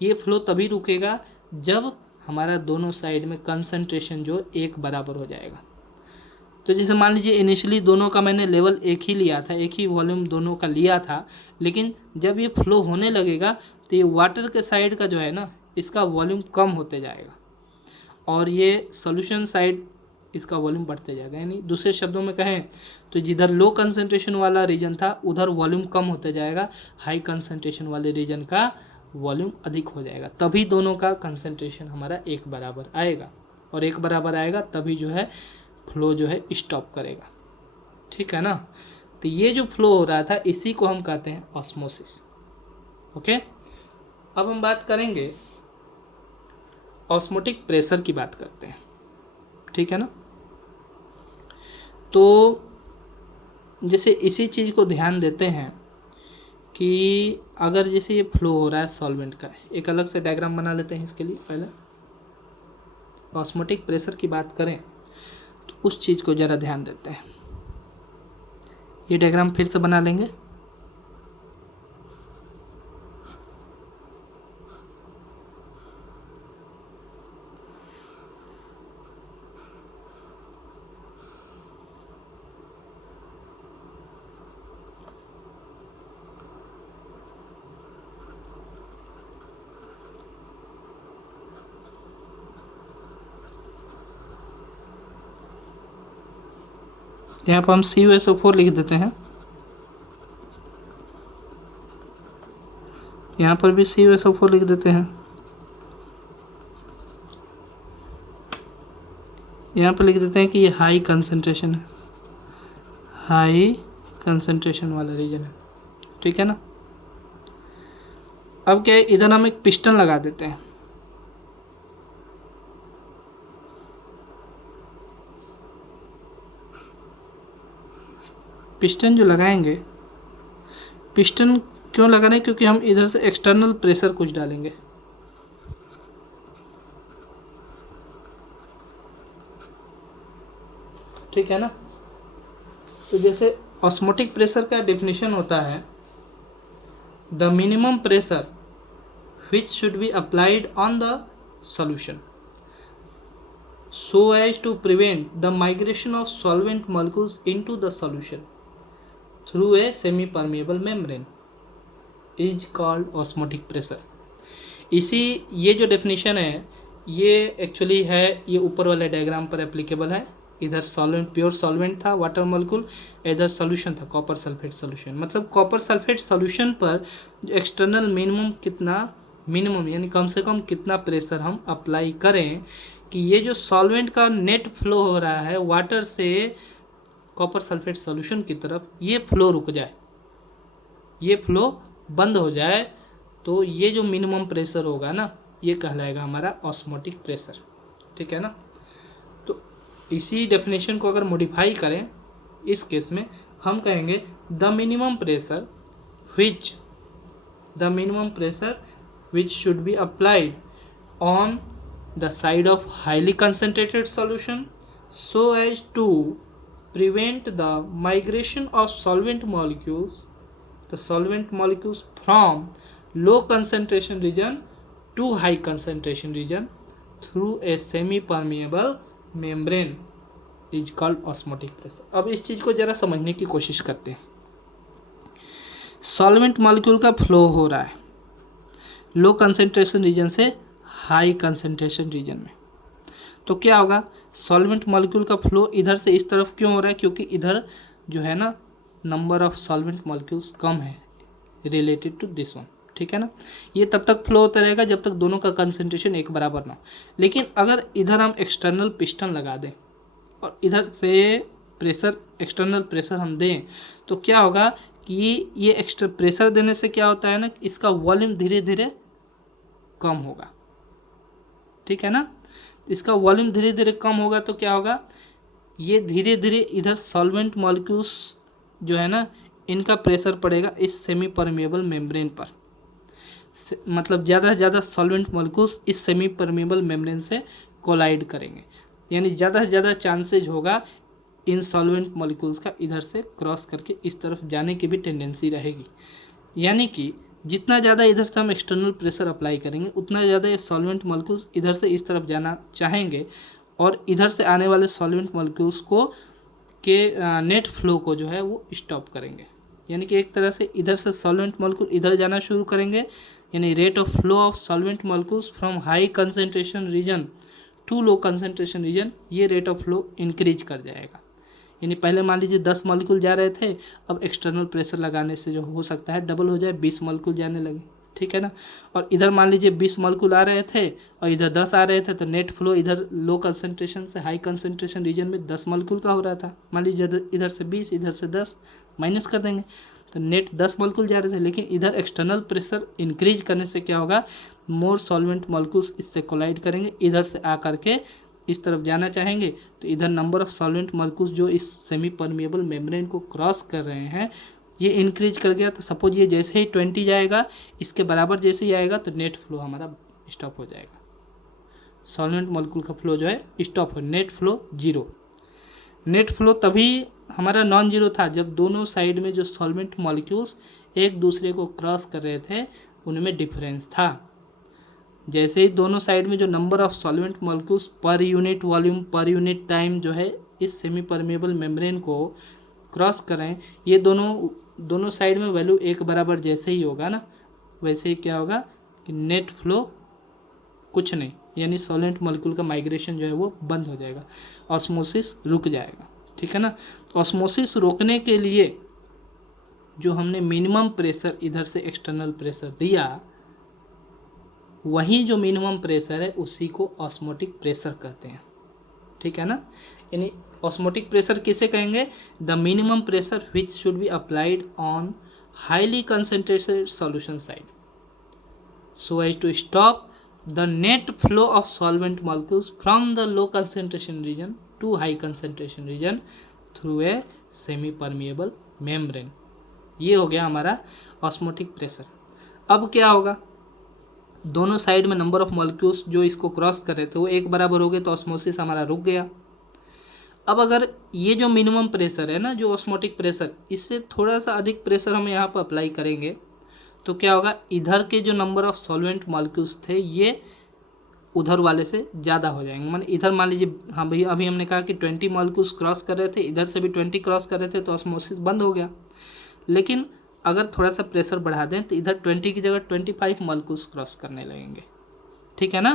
ये फ्लो तभी रुकेगा जब हमारा दोनों साइड में कंसंट्रेशन जो एक बराबर हो जाएगा। तो जैसे मान लीजिए इनिशियली दोनों का मैंने लेवल एक ही लिया था, एक ही वॉल्यूम दोनों का लिया था, लेकिन जब ये फ्लो होने लगेगा तो ये वाटर के साइड का जो है ना इसका वॉल्यूम कम होते जाएगा और ये सॉल्यूशन साइड इसका वॉल्यूम बढ़ते जाएगा। यानी दूसरे शब्दों में कहें तो जिधर लो कंसंट्रेशन वाला रीजन था उधर वॉल्यूम कम होते जाएगा, हाई कंसंट्रेशन वाले रीजन का वॉल्यूम अधिक हो जाएगा, तभी दोनों का कंसंट्रेशन हमारा एक बराबर आएगा, और एक बराबर आएगा तभी जो है फ्लो जो है स्टॉप करेगा, ठीक है ना। तो ये जो फ्लो हो रहा था इसी को हम कहते हैं ऑस्मोसिस, ओके। अब हम बात करेंगे ऑस्मोटिक प्रेशर की बात करते हैं, ठीक है ना। तो जैसे इसी चीज़ को ध्यान देते हैं कि अगर जैसे ये फ्लो हो रहा है सॉल्वेंट का, एक अलग से डायग्राम बना लेते हैं इसके लिए। पहले ऑस्मोटिक प्रेशर की बात करें तो उस चीज़ को ज़रा ध्यान देते हैं। ये डायग्राम फिर से बना लेंगे। यहाँ पर हम CuSO4 लिख देते हैं, यहाँ पर भी CuSO4 लिख देते हैं, यहाँ पर लिख देते हैं कि ये हाई कंसंट्रेशन है, हाई कंसंट्रेशन वाला रीजन है, ठीक है ना। अब क्या है, इधर हम एक पिस्टन लगा देते हैं। पिस्टन जो लगाएंगे, पिस्टन क्यों लगा रहे हैं, क्योंकि हम इधर से एक्सटर्नल प्रेशर कुछ डालेंगे। ठीक है ना। तो जैसे ऑस्मोटिक प्रेशर का डेफिनेशन होता है, the minimum pressure which should be applied on the solution so as to prevent the migration of solvent molecules into the solution through a semi permeable membrane is called osmotic pressure। इसी ये जो definition है ये actually है, ये ऊपर वाले diagram पर एप्लीकेबल है। इधर सॉल्वेंट, प्योर सॉल्वेंट था वाटर मॉलिक्यूल, इधर सॉल्यूशन था कॉपर सल्फेट सॉल्यूशन। मतलब कॉपर सल्फेट सॉल्यूशन पर एक्सटर्नल मिनिमम कितना, मिनिमम यानी कम से कम कितना प्रेशर हम अप्लाई करें कि ये जो सॉल्वेंट का नेट फ्लो हो रहा है वाटर से कॉपर सल्फेट सॉल्यूशन की तरफ, ये फ्लो रुक जाए, ये फ्लो बंद हो जाए, तो ये जो मिनिमम प्रेशर होगा ना, ये कहलाएगा हमारा ऑस्मोटिक प्रेशर। ठीक है ना। तो इसी डेफिनेशन को अगर मॉडिफाई करें इस केस में, हम कहेंगे the minimum pressure which should be applied on the side of highly concentrated solution so as to prevent the migration of solvent molecules from low concentration region to high concentration region through a semi permeable membrane is called osmotic pressure। अब इस चीज़ को ज़रा समझने की कोशिश करते हैं। Solvent molecule का फ्लो हो रहा है लो कंसंट्रेशन रीजन से हाई कंसंट्रेशन रीजन में, तो क्या होगा, सॉल्वेंट मॉलिक्यूल का फ्लो इधर से इस तरफ क्यों हो रहा है, क्योंकि इधर जो है ना नंबर ऑफ सॉल्वेंट मॉलिक्यूल्स कम है रिलेटेड टू दिस वन। ठीक है ना। ये तब तक फ्लो होता रहेगा जब तक दोनों का कंसंट्रेशन एक बराबर ना हो। लेकिन अगर इधर हम एक्सटर्नल पिस्टन लगा दें और इधर से प्रेशर, एक्सटर्नल प्रेशर हम दें, तो क्या होगा कि ये एक्स्ट्रा प्रेशर देने से क्या होता है ना, इसका वॉल्यूम धीरे धीरे कम होगा। ठीक है ना। इसका वॉल्यूम धीरे धीरे कम होगा तो क्या होगा, ये धीरे धीरे इधर सॉल्वेंट मॉलिक्यूल्स जो है ना, इनका प्रेशर पड़ेगा इस सेमी परमेबल मेम्ब्रेन पर। मतलब ज़्यादा से ज़्यादा सॉल्वेंट मॉलिक्यूल्स इस सेमी परमेबल मेम्ब्रेन से कोलाइड करेंगे, यानी ज़्यादा से ज़्यादा चांसेज होगा इन सॉल्वेंट मॉलिक्यूल्स का इधर से क्रॉस करके इस तरफ जाने की भी टेंडेंसी रहेगी। यानी कि जितना ज़्यादा इधर से हम एक्सटर्नल प्रेशर अप्लाई करेंगे उतना ज़्यादा ये सॉल्वेंट मॉलिक्यूल्स इधर से इस तरफ जाना चाहेंगे और इधर से आने वाले सॉल्वेंट मॉलिक्यूल्स को के नेट फ्लो को जो है वो स्टॉप करेंगे। यानी कि एक तरह से इधर से सॉल्वेंट मॉलिक्यूल इधर जाना शुरू करेंगे, यानी rate of flow of solvent molecules from high concentration region to low concentration region, ये रेट ऑफ फ्लो इंक्रीज कर जाएगा। यानी पहले मान लीजिए 10 मॉलिक्यूल जा रहे थे, अब एक्सटर्नल प्रेशर लगाने से जो हो सकता है डबल हो जाए, 20 मॉलिक्यूल जाने लगे। ठीक है ना। और इधर मान लीजिए 20 मॉलिक्यूल आ रहे थे और इधर 10 आ रहे थे, तो नेट फ्लो इधर लो कंसंट्रेशन से हाई कंसंट्रेशन रीजन में 10 मॉलिक्यूल का हो रहा था। मान लीजिए इधर से 20, इधर से 10 माइनस कर देंगे, तो नेट 10 मॉलिक्यूल जा रहे थे। लेकिन इधर एक्सटर्नल प्रेशर इंक्रीज करने से क्या होगा, मोर सॉल्वेंट मॉलिक्यूल्स इससे कोलाइड करेंगे, इधर से आ करके इस तरफ जाना चाहेंगे, तो इधर नंबर ऑफ सॉल्वेंट मॉलिक्यूल्स जो इस सेमी परमिएबल मेम्ब्रेन को क्रॉस कर रहे हैं ये इंक्रीज कर गया। तो सपोज ये जैसे ही 20 जाएगा, इसके बराबर जैसे ही आएगा, तो नेट फ्लो हमारा स्टॉप हो जाएगा, सॉल्वेंट मॉलिक्यूल का फ्लो जो है स्टॉप हो, नेट फ्लो 0। नेट फ्लो तभी हमारा नॉन जीरो था जब दोनों साइड में जो सॉल्वेंट मॉलिक्यूल्स एक दूसरे को क्रॉस कर रहे थे उनमें डिफरेंस था। जैसे ही दोनों साइड में जो number of solvent molecules per unit volume per unit time जो है इस सेमी परमेबल मेम्ब्रेन को क्रॉस करें, ये दोनों साइड में वैल्यू एक बराबर जैसे ही होगा ना, वैसे ही क्या होगा कि नेट फ्लो कुछ नहीं, यानी सॉल्वेंट मॉलिक्यूल का माइग्रेशन जो है वो बंद हो जाएगा, ऑस्मोसिस रुक जाएगा। ठीक है ना। ऑस्मोसिस रोकने के लिए जो हमने मिनिमम प्रेशर इधर से एक्सटर्नल प्रेशर दिया, वही जो मिनिमम प्रेशर है उसी को ऑस्मोटिक प्रेशर कहते हैं। ठीक है ना। यानी ऑस्मोटिक प्रेशर किसे कहेंगे? The minimum pressure which should be applied on highly concentrated solution side so as to stop the net flow of solvent molecules from the low concentration region to high concentration region through a semi permeable membrane। ये हो गया हमारा osmotic pressure. अब क्या होगा, दोनों side में number of molecules जो इसको क्रॉस कर रहे थे वो एक बराबर हो गए तो ऑस्मोसिस हमारा रुक गया। अब अगर ये जो मिनिमम प्रेशर है ना, जो ऑस्मोटिक प्रेशर, इससे थोड़ा सा अधिक प्रेशर हम यहाँ पर अप्लाई करेंगे तो क्या होगा, इधर के जो नंबर ऑफ सॉल्वेंट मॉलिक्यूल्स थे ये उधर वाले से ज़्यादा हो जाएंगे। मान इधर मान लीजिए, हाँ भैया अभी हमने कहा कि 20 मॉलिक्यूल्स क्रॉस कर रहे थे, इधर से भी 20 क्रॉस कर रहे थे तो ऑस्मोसिस बंद हो गया। लेकिन अगर थोड़ा सा प्रेशर बढ़ा दें तो इधर 20 की जगह 25 मॉलिक्यूल्स क्रॉस करने लगेंगे। ठीक है ना।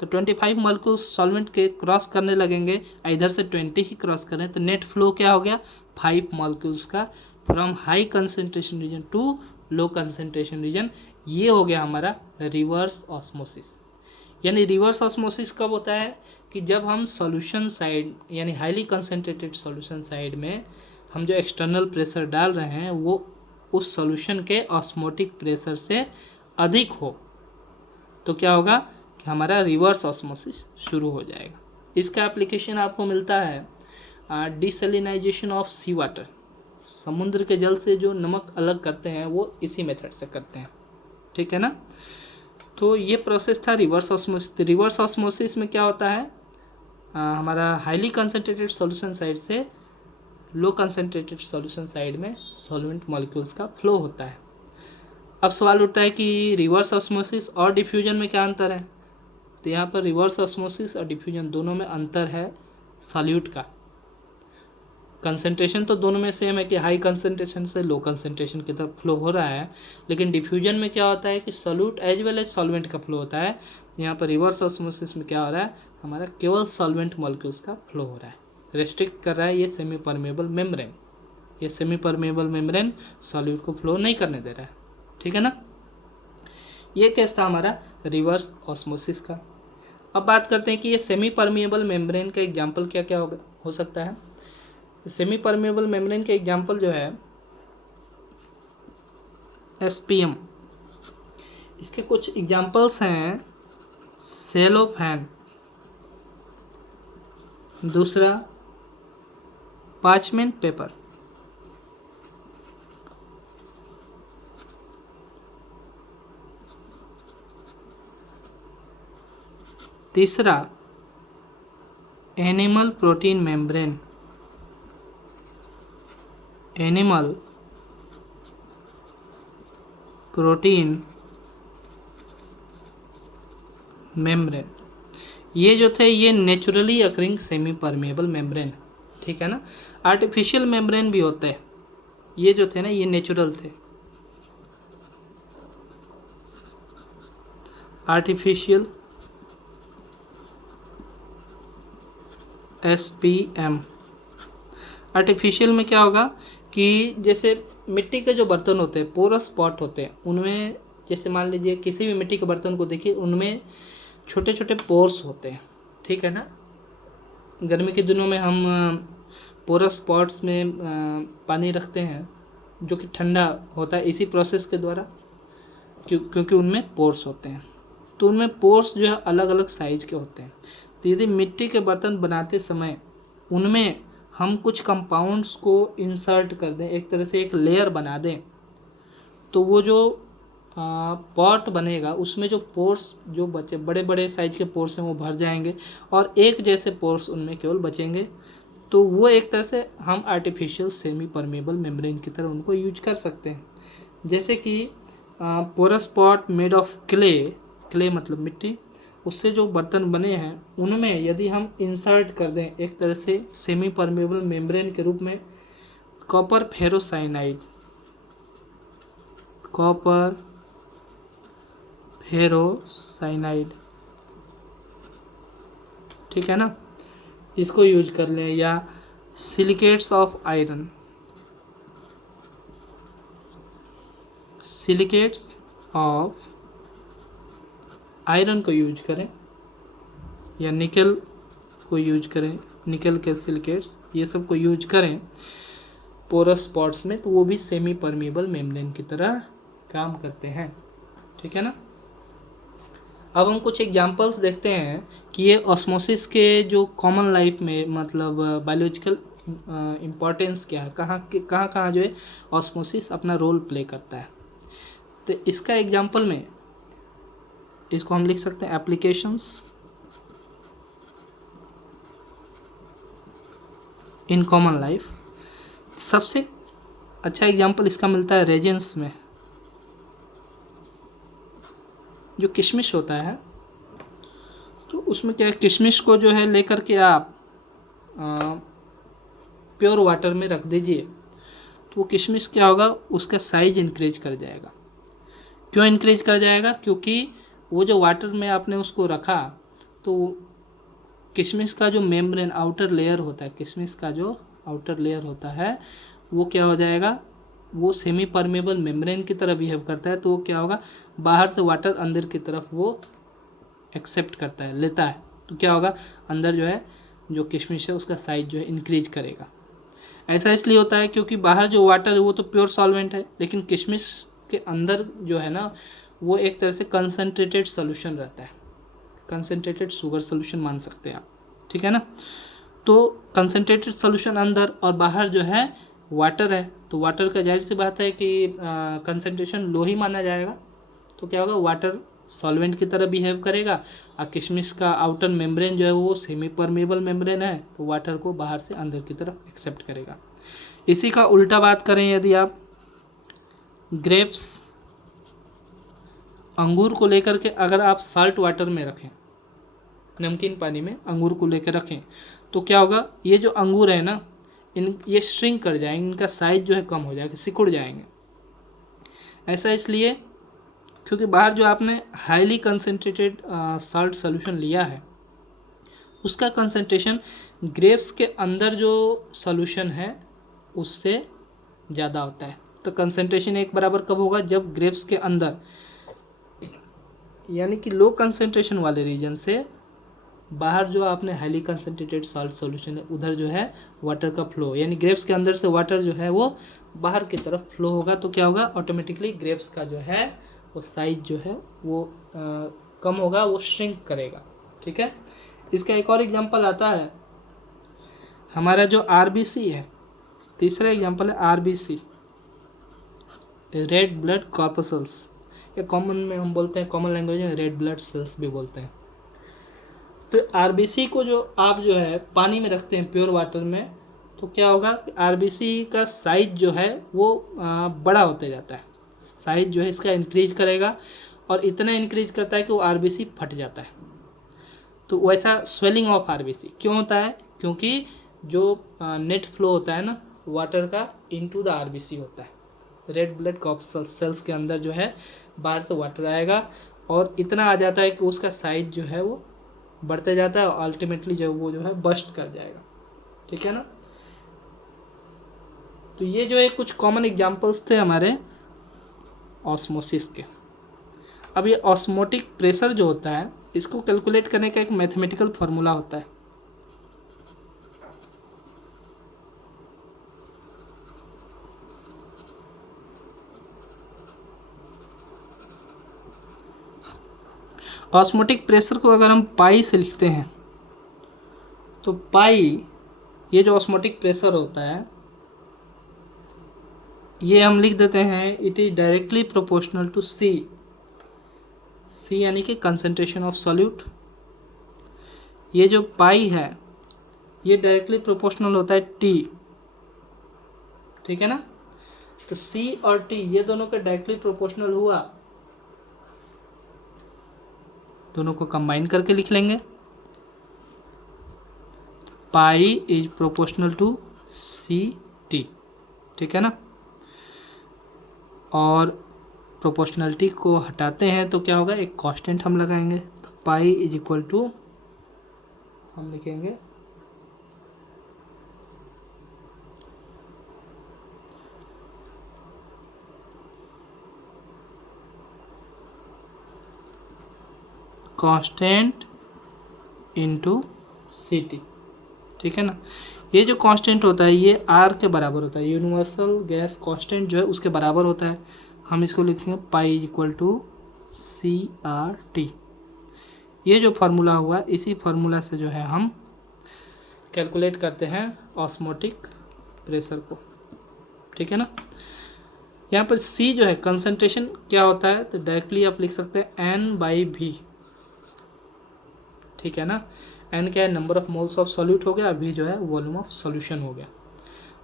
तो 25 मॉलिक्यूल्स सॉल्वेंट के क्रॉस करने लगेंगे, इधर से 20 ही क्रॉस करें तो नेट फ्लो क्या हो गया, 5 मॉलिक्यूल्स का from high concentration region to low concentration region. ये हो गया हमारा रिवर्स ऑस्मोसिस। यानी रिवर्स ऑस्मोसिस कब होता है कि जब हम सॉल्यूशन साइड यानी हाईली कंसंट्रेटेड सॉल्यूशन साइड में हम जो एक्सटर्नल प्रेशर डाल रहे हैं वो उस सॉल्यूशन के ऑस्मोटिक प्रेशर से अधिक हो, तो क्या होगा कि हमारा रिवर्स ऑस्मोसिस शुरू हो जाएगा। इसका एप्लीकेशन आपको मिलता है डिसैलिनाइजेशन ऑफ सी वाटर। समुद्र के जल से जो नमक अलग करते हैं वो इसी मेथड से करते हैं। ठीक है ना। तो ये प्रोसेस था रिवर्स ऑस्मोसिस। रिवर्स ऑस्मोसिस में क्या होता है, हमारा हाईली कंसंट्रेटेड सॉल्यूशन साइड से लो कंसंट्रेटेड सॉल्यूशन साइड में सॉल्वेंट मॉलिक्यूल्स का फ्लो होता है। अब सवाल उठता है कि रिवर्स ऑस्मोसिस और डिफ्यूजन में क्या अंतर है। तो यहाँ पर रिवर्स ऑस्मोसिस और डिफ्यूजन दोनों में अंतर है सॉल्यूट का। कंसंट्रेशन तो दोनों में सेम है कि हाई कंसंट्रेशन से लो कंसंट्रेशन की तरफ फ्लो हो रहा है, लेकिन डिफ्यूजन में क्या होता है कि solute as well as solvent का फ्लो होता है। यहाँ पर रिवर्स ऑस्मोसिस में क्या हो रहा है, हमारा केवल सॉल्वेंट मॉलिक्यूल्स का फ्लो हो रहा है। रेस्ट्रिक्ट कर रहा है ये सेमी परमेबल मेम्ब्रेन। ये सेमी परमेबल मेम्ब्रेन सॉल्यूट को फ्लो नहीं करने दे रहा है। ठीक है ना। ये केस था हमारा रिवर्स ऑस्मोसिस का। अब बात करते हैं कि ये सेमी परमेबल मेम्ब्रेन का एग्जाम्पल क्या क्या हो सकता है। तो सेमी परमेबल मेम्ब्रेन के एग्जाम्पल जो है SPM। इसके कुछ एग्जाम्पल्स हैं सेलोफैन, दूसरा पार्चमेंट पेपर, तीसरा animal protein membrane, animal protein membrane. ये जो थे ये naturally occurring semi permeable membrane. ठीक है ना। आर्टिफिशियल मेम्ब्रेन भी होते हैं, ये जो थे ना ये नेचुरल थे। Artificial SPM। आर्टिफिशियल में क्या होगा कि जैसे मिट्टी के जो बर्तन होते हैं, पोरस पॉट होते हैं, उनमें जैसे मान लीजिए किसी भी मिट्टी के बर्तन को देखिए, उनमें छोटे छोटे पोर्स होते हैं। ठीक है ना। गर्मी के दिनों में हम पोरस पॉट्स में पानी रखते हैं जो कि ठंडा होता है इसी प्रोसेस के द्वारा, क्योंकि उनमें पोर्स होते हैं। तो उनमें पोर्स जो है अलग अलग साइज़ के होते हैं। तो यदि मिट्टी के बर्तन बनाते समय उनमें हम कुछ कंपाउंड्स को इंसर्ट कर दें, एक तरह से एक लेयर बना दें, तो वो जो पॉट बनेगा उसमें जो पोर्स जो बचे बड़े बड़े साइज के पोर्स हैं वो भर जाएंगे और एक जैसे पोर्स उनमें केवल बचेंगे। तो वो एक तरह से हम आर्टिफिशियल सेमी परमेबल मेम्ब्रेन की तरह उनको यूज कर सकते हैं। जैसे कि porous pot made of clay, clay मतलब मिट्टी, उससे जो बर्तन बने हैं उनमें यदि हम इंसर्ट कर दें एक तरह से सेमी परमेबल मेम्ब्रेन के रूप में कॉपर फेरोसाइनाइड, कॉपर फेरोसाइनाइड, ठीक है ना, इसको यूज कर लें, या silicates of iron, silicates of iron को यूज करें, या निकल को यूज करें, निकल के सिलिकेट्स, ये सब को यूज करें पोरस स्पॉट्स में, तो वो भी सेमी परमेबल मेम्ब्रेन की तरह काम करते हैं, ठीक है ना। अब हम कुछ एग्जांपल्स देखते हैं कि ये ऑस्मोसिस के जो कॉमन लाइफ में मतलब बायोलॉजिकल इम्पोर्टेंस क्या है, कहाँ जो है ऑस्मोसिस अपना रोल प्ले करता है। तो इसका एग्जांपल में इसको हम लिख सकते हैं एप्लीकेशंस इन कॉमन लाइफ। सबसे अच्छा एग्जांपल इसका मिलता है रेजेंस में। जो किशमिश होता है तो उसमें क्या है, किशमिश को जो है लेकर के आप प्योर वाटर में रख दीजिए तो वो किशमिश क्या होगा, उसका साइज इंक्रीज कर जाएगा। क्यों इंक्रीज कर जाएगा? क्योंकि वो जो वाटर में आपने उसको रखा तो किशमिश का जो मेम्ब्रेन आउटर लेयर होता है, किशमिश का जो आउटर लेयर होता है वो क्या हो जाएगा, वो सेमी परमेबल मेम्ब्रेन की तरह बिहेव करता है। तो वो क्या होगा, बाहर से वाटर अंदर की तरफ वो एक्सेप्ट करता है, लेता है। तो क्या होगा, अंदर जो है जो किशमिश है उसका साइज जो है इंक्रीज करेगा। ऐसा इसलिए होता है क्योंकि बाहर जो वाटर है वो तो प्योर सॉल्वेंट है, लेकिन किशमिश के अंदर जो है ना वो एक तरह से कंसनट्रेटेड सोल्यूशन रहता है, कंसनट्रेटेड शुगर सोल्यूशन मान सकते हैं आप, ठीक है ना। तो कंसनट्रेटेड सोल्यूशन अंदर और बाहर जो है वाटर है, तो वाटर का जाहिर सी बात है कि कंसनट्रेशन लो ही माना जाएगा। तो क्या होगा, वाटर सॉल्वेंट की तरह बिहेव करेगा और किशमिश का आउटर मेम्ब्रेन जो है वो सेमी परमेबल मेम्ब्रेन है, तो वाटर को बाहर से अंदर की तरफ एक्सेप्ट करेगा। इसी का उल्टा बात करें, यदि आप ग्रेप्स अंगूर को लेकर के अगर आप साल्ट वाटर में रखें, नमकीन पानी में अंगूर को लेकर रखें, तो क्या होगा, ये जो अंगूर है ना ये श्रिंक कर जाएंगे, इनका साइज जो है कम हो जाएगा, सिकुड़ जाएंगे। ऐसा इसलिए क्योंकि बाहर जो आपने हाईली कंसनट्रेटेड साल्ट सॉल्यूशन लिया है उसका कंसंट्रेशन ग्रेप्स के अंदर जो सॉल्यूशन है उससे ज़्यादा होता है। तो कंसंट्रेशन एक बराबर कब होगा, जब ग्रेप्स के अंदर यानी कि लो कंसंट्रेशन वाले रीजन से बाहर जो आपने हाईली कंसनट्रेटेड साल्ट सॉल्यूशन है उधर जो है वाटर का फ्लो, यानी ग्रेप्स के अंदर से वाटर जो है वो बाहर की तरफ फ्लो होगा। तो क्या होगा, ऑटोमेटिकली ग्रेप्स का जो है वो साइज जो है वो कम होगा, वो श्रिंक करेगा, ठीक है। इसका एक और एग्जांपल आता है हमारा जो आरबीसी है, तीसरा एग्जांपल है आरबीसी, रेड ब्लड कॉर्पसल्स, या कॉमन में हम बोलते हैं, कॉमन लैंग्वेज में रेड ब्लड सेल्स भी बोलते हैं। तो आरबीसी को जो आप जो है पानी में रखते हैं प्योर वाटर में, तो क्या होगा, आरबीसी का साइज जो है वो बड़ा होते जाता है, साइज जो है इसका इंक्रीज करेगा और इतना इंक्रीज करता है कि वो आरबीसी फट जाता है। तो वैसा स्वेलिंग ऑफ आरबीसी क्यों होता है, क्योंकि जो नेट फ्लो होता है ना वाटर का इनटू द आरबीसी होता है। रेड ब्लड कॉर्पसल सेल्स के अंदर जो है बाहर से वाटर आएगा और इतना आ जाता है कि उसका साइज जो है वो बढ़ते जाता है और अल्टीमेटली जो वो जो है बस्ट कर जाएगा, ठीक है ना। तो ये जो है कुछ कॉमन एग्जांपल्स थे हमारे ऑस्मोसिस के। अब ये ऑस्मोटिक प्रेशर जो होता है इसको कैलकुलेट करने का एक मैथमेटिकल फार्मूला होता है। ऑस्मोटिक प्रेशर को अगर हम पाई से लिखते हैं तो पाई, ये जो ऑस्मोटिक प्रेशर होता है ये हम लिख देते हैं, it is directly proportional to C, यानी कि कंसंट्रेशन ऑफ सॉल्यूट। ये जो पाई है ये डायरेक्टली प्रोपोर्शनल होता है T, ठीक है ना। तो C और T ये दोनों का डायरेक्टली प्रोपोर्शनल हुआ, दोनों को कंबाइन करके लिख लेंगे, pi is proportional to CT, ठीक है ना। और प्रोपोर्शनलिटी को हटाते हैं तो क्या होगा, एक कांस्टेंट हम लगाएंगे, तो पाई इज इक्वल टू हम लिखेंगे कांस्टेंट इनटू CT, ठीक है ना। ये जो कांस्टेंट होता है ये R के बराबर होता है, यूनिवर्सल गैस कांस्टेंट जो है उसके बराबर होता है। हम इसको लिखेंगे पाई इक्वल टू CRT। ये जो फार्मूला हुआ इसी फार्मूला से जो है हम कैलकुलेट करते हैं ऑस्मोटिक प्रेशर को, ठीक है ना। यहाँ पर C जो है कंसंट्रेशन क्या होता है, तो डायरेक्टली आप लिख सकते हैं N/V, ठीक है ना। N क्या है, number of moles of solute हो गया, V जो है वॉल्यूम ऑफ सॉल्यूशन हो गया।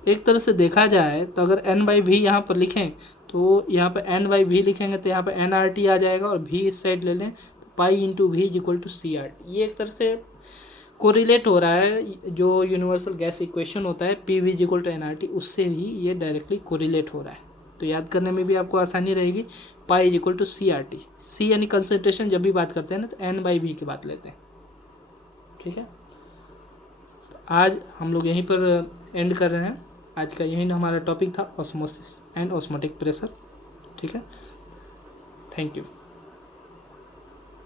एक तरह से देखा जाए तो अगर N/V यहाँ पर लिखें तो यहाँ पर N/V लिखेंगे तो यहाँ पर nRT आ जाएगा, और V इस साइड ले लें तो pi into V is equal to CRT। ये एक तरह से कोरिलेट हो रहा है, जो यूनिवर्सल गैस इक्वेशन होता है PV is equal to nRT, उससे भी ये डायरेक्टली कोरिलेट हो रहा है। तो याद करने में भी आपको आसानी रहेगी, pi is equal to CRT। C यानी कंसनट्रेशन जब भी बात करते हैं ना तो N/V की बात लेते हैं, ठीक है। तो आज हम लोग यहीं पर एंड कर रहे हैं। आज का यही हमारा टॉपिक था, ऑस्मोसिस एंड ऑस्मोटिक प्रेशर, ठीक है। Thank you.